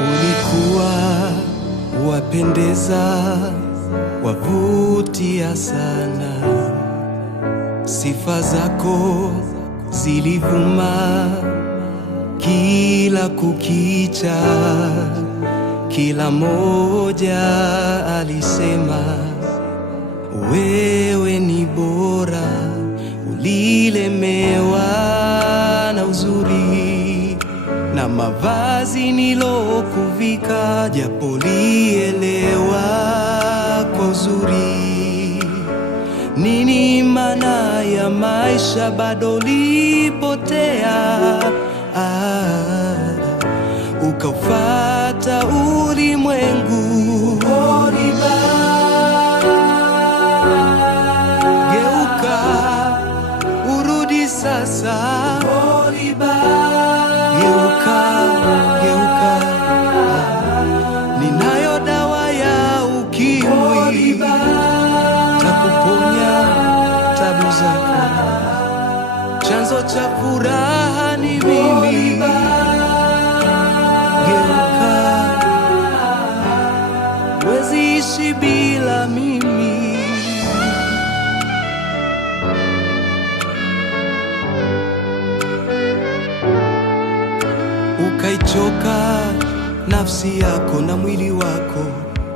Ulikuwa wapendeza, wavutia sana, sifa zako zilivuma kila kukicha. Kila moja alisema wewe ni bora, ulilemewa na uzuri na mavazi nilokuvika, japo lielewa kwa uzuri. Nini maana ya maisha, bado lipotea, ukaufata ulimwengu. Geuka urudi sasa, geuka, ninayo dawa ya ukimwi, takuponya tabu zako. Chanzo cha furaha ni mimi. Geuka, huwezi ishi bila mimi. Ukaichoka nafsi yako na mwili wako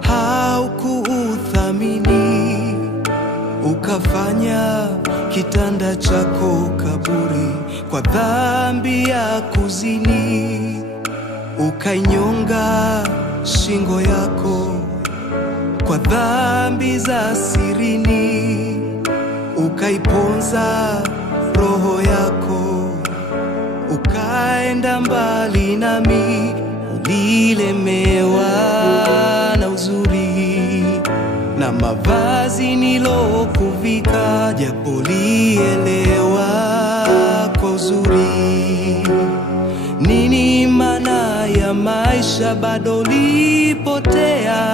haukuuthamini, ukafanya kitanda chako kaburi kwa dhambi ya kuzini. Ukainyonga shingo yako kwa dhambi za sirini, ukaiponza roho yako, ukaenda mbali nami. Ulilemewa na uzuri na mavazi nilokuvika, japo lielewa kwa uzuri. Nini maana ya maisha, bado lipotea,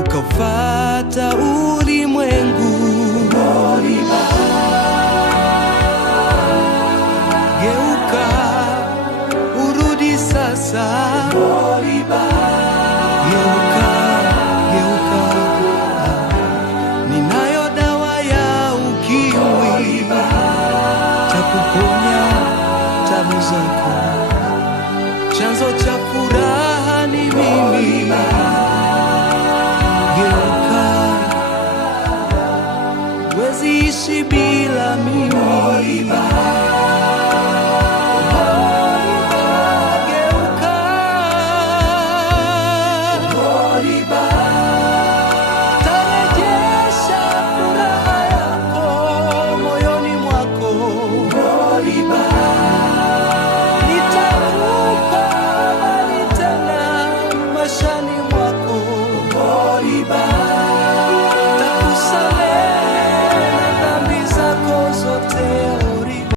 ukaufata ulimwengu. Geuka urudi sasa, geuka, ninayo dawa ya ukimwi, takuponya tabu zako. Chanzo cha furaha ni mimi. Geuka, huwezi ishi bila mimi.